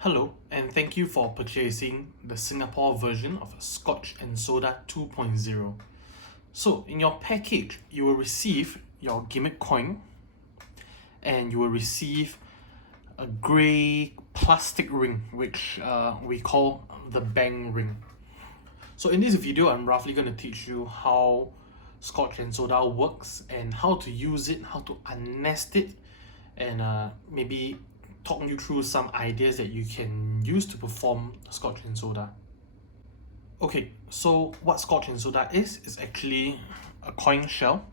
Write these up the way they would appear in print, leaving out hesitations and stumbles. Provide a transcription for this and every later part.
Hello, and thank you for purchasing the Singapore version of Scotch and Soda 2.0. So, in your package, you will receive your gimmick coin and you will receive a grey plastic ring, which we call the bang ring. So, in this video, I'm roughly going to teach you how Scotch and Soda works and how to use it, how to unnest it, and maybe talk you through some ideas that you can use to perform Scotch and Soda. Okay, so what Scotch and Soda is actually a coin shell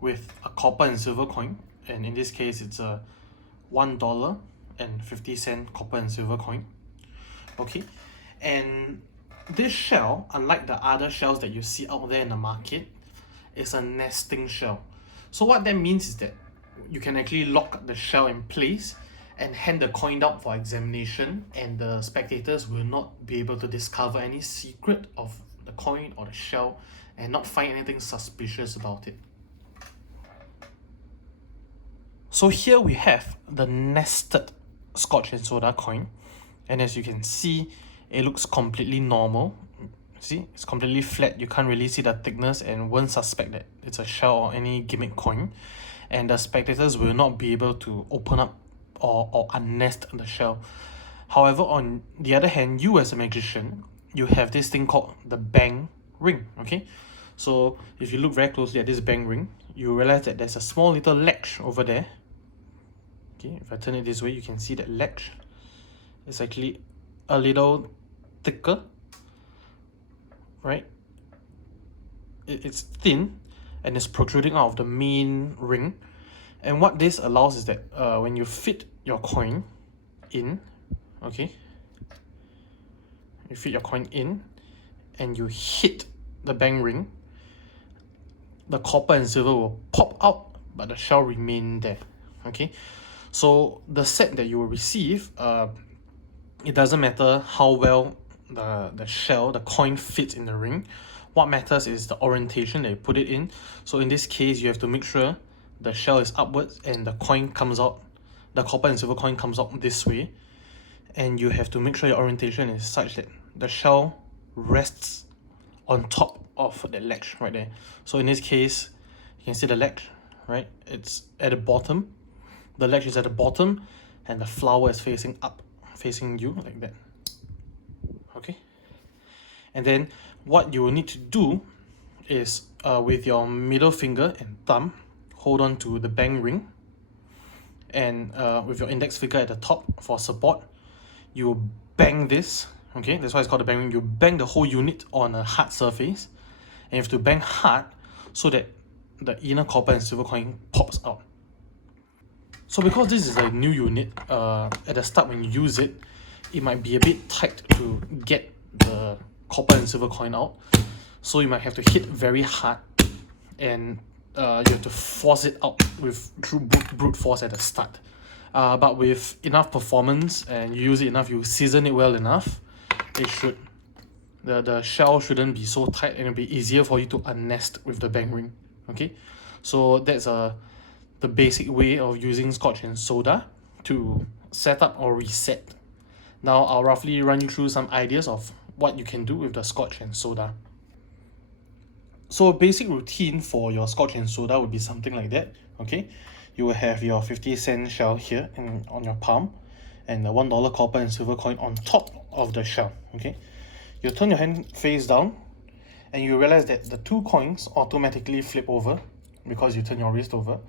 with a copper and silver coin, and in this case it's a $1.50 copper and silver coin. Okay, and this shell, unlike the other shells that you see out there in the market, is a nesting shell. So what that means is that you can actually lock the shell in place and hand the coin out for examination, and the spectators will not be able to discover any secret of the coin or the shell and not find anything suspicious about it. So here we have the nested Scotch and Soda coin, and as you can see, it looks completely normal. See, it's completely flat. You can't really see the thickness and won't suspect that it's a shell or any gimmick coin, and the spectators will not be able to open up or unnest the shell. However, on the other hand, you as a magician, you have this thing called the bang ring. Okay, so if you look very closely at this bang ring, you realize that there's a small little latch over there. Okay, if I turn it this way, you can see that latch is actually a little thicker, right? It's thin and it's protruding out of the main ring. And what this allows is that when you fit your coin in, okay, you fit your coin in and you hit the bang ring, the copper and silver will pop out, but the shell remain there. Okay, so the set that you will receive, it doesn't matter how well the shell, the coin fits in the ring. What matters is the orientation that you put it in. So in this case, you have to make sure the shell is upwards and the coin comes out, the copper and silver coin comes out this way, and you have to make sure your orientation is such that the shell rests on top of the ledge right there. So in this case, you can see the ledge, right? It's at the bottom. The ledge is at the bottom and the flower is facing up, facing you like that. Okay, and then what you will need to do is with your middle finger and thumb, hold on to the bang ring, and with your index finger at the top for support, you bang this. Okay, that's why it's called the bang ring. You bang the whole unit on a hard surface, and you have to bang hard so that the inner copper and silver coin pops out. So because this is a new unit, at the start when you use it, it might be a bit tight to get the copper and silver coin out. So you might have to hit very hard, and you have to force it out with brute force at the start. But with enough performance and you use it enough, you season it well enough, the shell shouldn't be so tight, and it'll be easier for you to unnest with the bang ring. Okay, so that's the basic way of using Scotch and Soda to set up or reset. Now I'll roughly run you through some ideas of what you can do with the Scotch and Soda. So a basic routine for your Scotch and Soda would be something like that. Okay, you will have your 50-cent shell here on your palm, and the $1 copper and silver coin on top of the shell. Okay, you turn your hand face down, and you realize that the two coins automatically flip over because you turn your wrist over,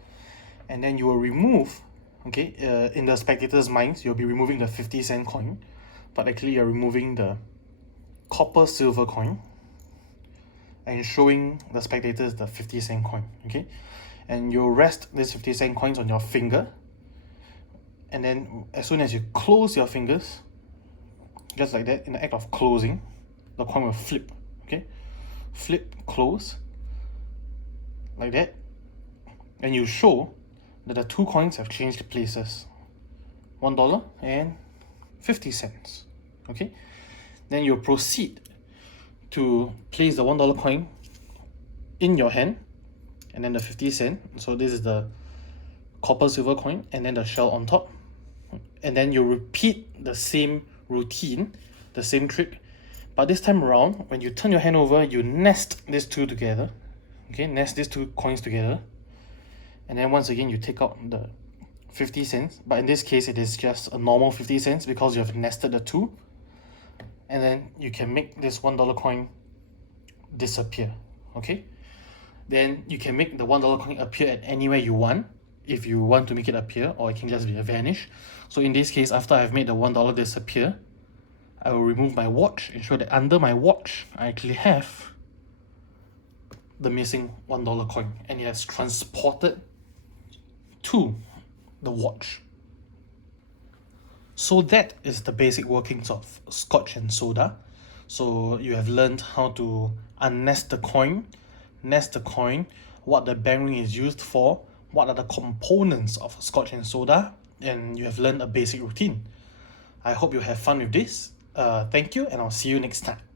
and then you will remove, okay, in the spectators' minds, you'll be removing the 50-cent coin, but actually you're removing the copper silver coin and showing the spectators the 50-cent coin. Okay, and you'll rest these 50-cent coins on your finger, and then as soon as you close your fingers, just like that, in the act of closing, the coin will flip. Okay, flip, close, like that, and you show that the two coins have changed places, $1 and 50 cents. Okay, then you proceed to place the $1 coin in your hand, and then the 50 cent. So this is the copper silver coin, and then the shell on top, and then you repeat the same routine, the same trick. But this time around, when you turn your hand over, you nest these two together. Okay, nest these two coins together. And then once again, you take out the 50 cents. But in this case, it is just a normal 50 cents because you have nested the two. And then you can make this $1 coin disappear. Okay? Then you can make the $1 coin appear at anywhere you want if you want to make it appear, or it can just be a vanish. So in this case, after I've made the $1 disappear, I will remove my watch and show that under my watch I actually have the missing $1 coin, and it has transported to the watch. So that is the basic workings of Scotch and soda. So you have learned how to unnest the coin, nest the coin, what the bang ring is used for, what are the components of Scotch and soda, and you have learned a basic routine. I hope you have fun with this. Thank you, and I'll see you next time.